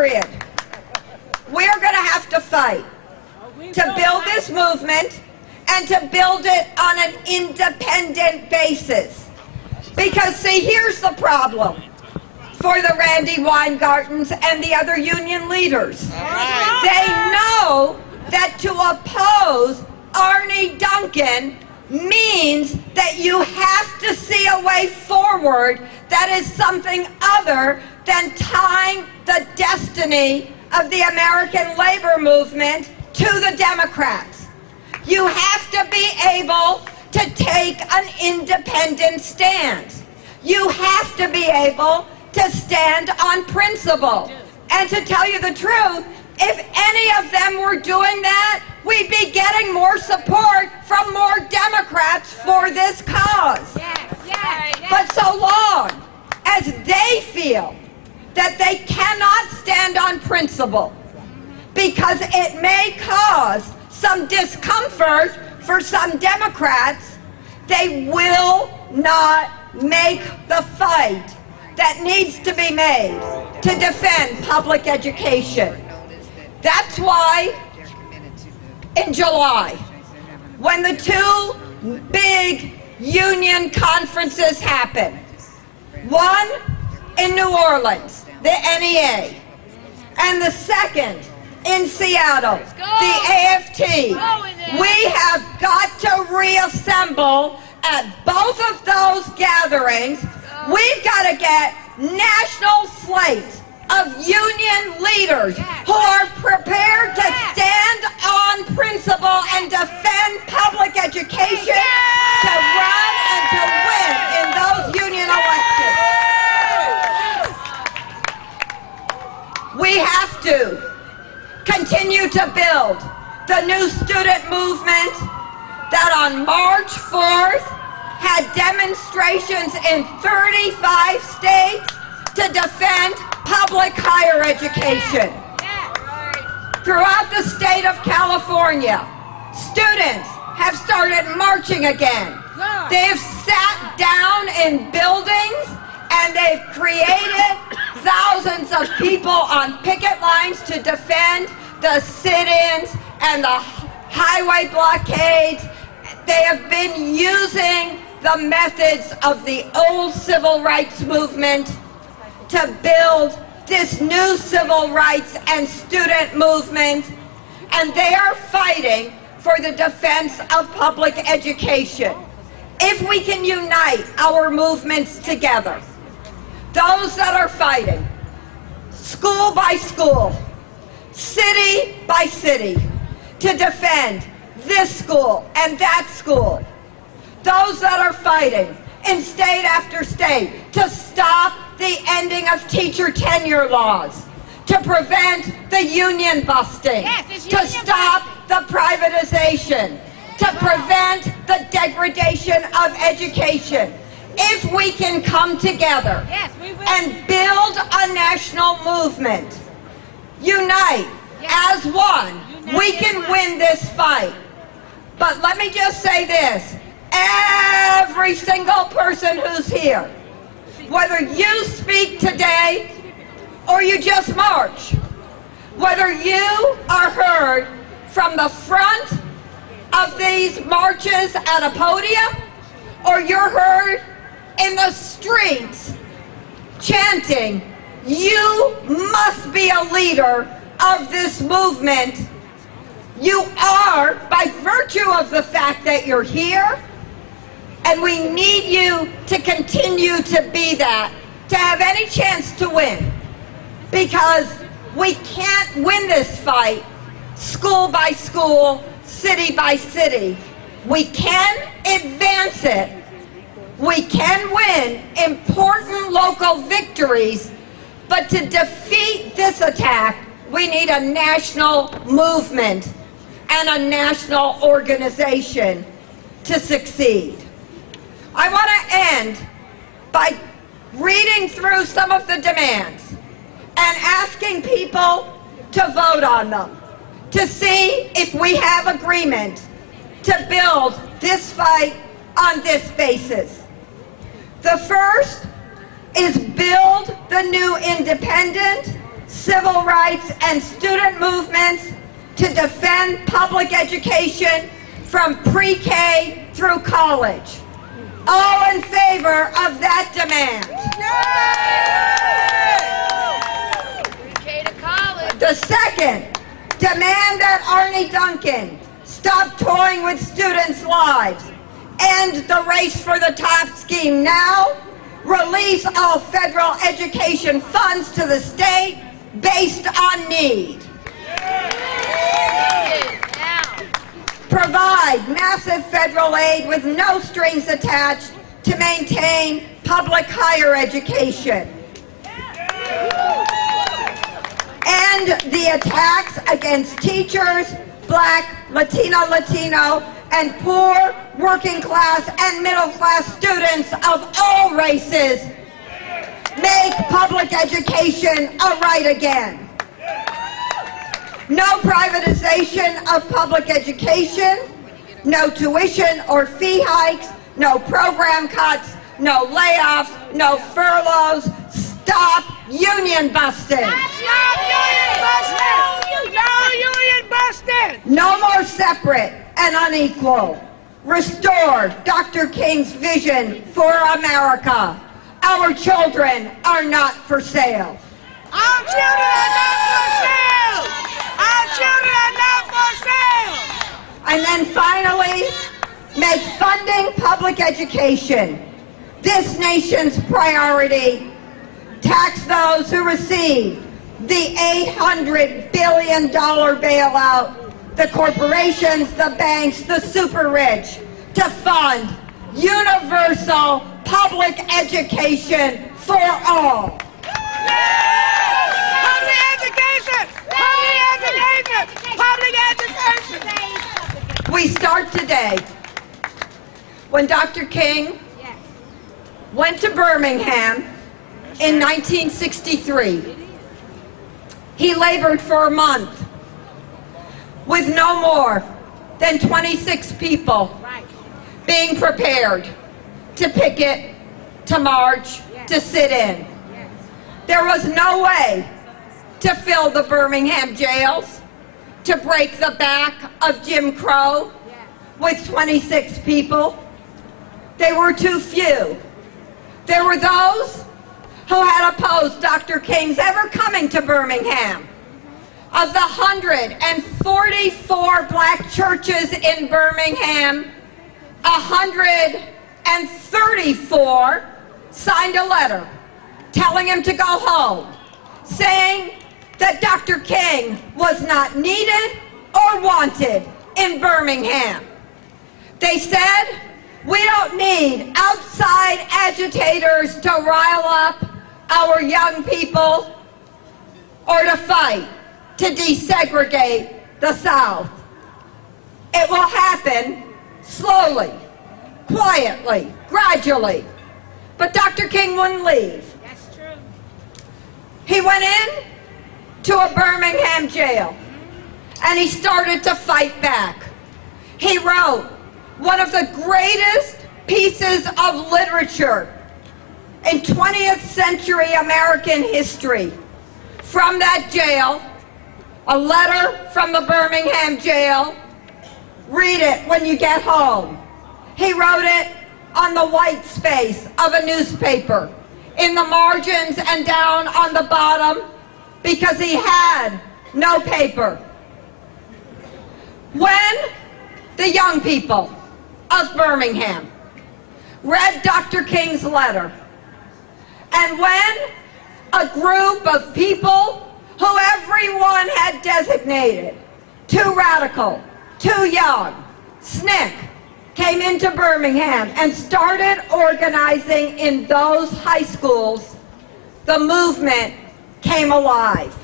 period. We're going to have to fight to build this movement and to build it on an independent basis. Because, see, here's the problem for the Randy Weingartens and the other union leaders. They know that to oppose Arne Duncan means that you have to see a way forward that is something other than tying the destiny of the American labor movement to the Democrats. You have to be able to take an independent stance. You have to be able to stand on principle. And to tell you the truth, if any of them were doing that, we'd be getting more support from more Democrats for this cause. But so long as they feel that they cannot stand on principle because it may cause some discomfort for some Democrats, they will not make the fight that needs to be made to defend public education. That's why in July, when the two big union conferences happen, one in New Orleans, the NEA, and the second in Seattle, the AFT, we have got to reassemble at both of those gatherings. We've got to get national slates of union leaders who are prepared to stand on principle and defend public education to run and to win in those union elections. We have to continue to build the new student movement that on March 4th had demonstrations in 35 states to defend public higher education. Throughout the state of California, students have started marching again. They've sat down in buildings and they've created thousands of people on picket lines to defend the sit-ins and the highway blockades. They have been using the methods of the old civil rights movement to build this new civil rights and student movement, and they are fighting for the defense of public education. If we can unite our movements together, those that are fighting, school by school, city by city, to defend this school and that school, those that are fighting in state after state to stop the ending of teacher tenure laws, to prevent the union busting, to stop the privatization, to prevent the degradation of education. If we can come together and build a national movement, unite as one, we can win this fight. But let me just say this, every single person who's here, whether you speak today or you just march, whether you are heard from the front of these marches at a podium or you're heard in the streets chanting, you must be a leader of this movement. You are, by virtue of the fact that you're here, and we need you to continue to be that, to have any chance to win. Because we can't win this fight school by school, city by city. We can advance it. We can win important local victories, but to defeat this attack, we need a national movement and a national organization to succeed. I want to end by reading through some of the demands and asking people to vote on them to see if we have agreement to build this fight on this basis. The first is build the new independent, civil rights, and student movements to defend public education from pre-K through college. All in favor of that demand? Pre-K to college. The second, demand that Arne Duncan stop toying with students' lives, end the race for the top scheme now, release all federal education funds to the state based on need. Provide massive federal aid with no strings attached to maintain public higher education. End the attacks against teachers, Black, Latino, and poor, working class, and middle class students of all races. Make public education a right again. No privatization of public education, no tuition or fee hikes, no program cuts, no layoffs, no furloughs. Stop union busting. Stop union busting! No union busting! No more separate and unequal. Restore Dr. King's vision for America. Our children are not for sale. Our children are not for sale! Our children are not for sale! And then finally, make funding public education this nation's priority. Tax those who receive the $800 billion bailout, the corporations, the banks, the super rich, to fund universal public education for all. Public education! Public education! Public education! We start today. When Dr. King went to Birmingham in 1963, he labored for a month with no more than 26 people being prepared to picket, to march, to sit in. There was no way to fill the Birmingham jails, to break the back of Jim Crow with 26 people. They were too few. There were those who had opposed Dr. King's ever coming to Birmingham. Of the 144 black churches in Birmingham, 134 signed a letter telling him to go home, saying that Dr. King was not needed or wanted in Birmingham. They said, we don't need outside agitators to rile up our young people or to fight to desegregate the South. It will happen slowly, quietly, gradually. But Dr. King wouldn't leave. That's true. He went in to a Birmingham jail and he started to fight back. He wrote one of the greatest pieces of literature in 20th century American history from that jail, a letter from the Birmingham jail. Read it when you get home. He wrote it on the white space of a newspaper, in the margins and down on the bottom, because he had no paper. When the young people of Birmingham read Dr. King's letter, and when a group of people who everyone had designated too radical, too young, SNCC, came into Birmingham and started organizing in those high schools, the movement came alive.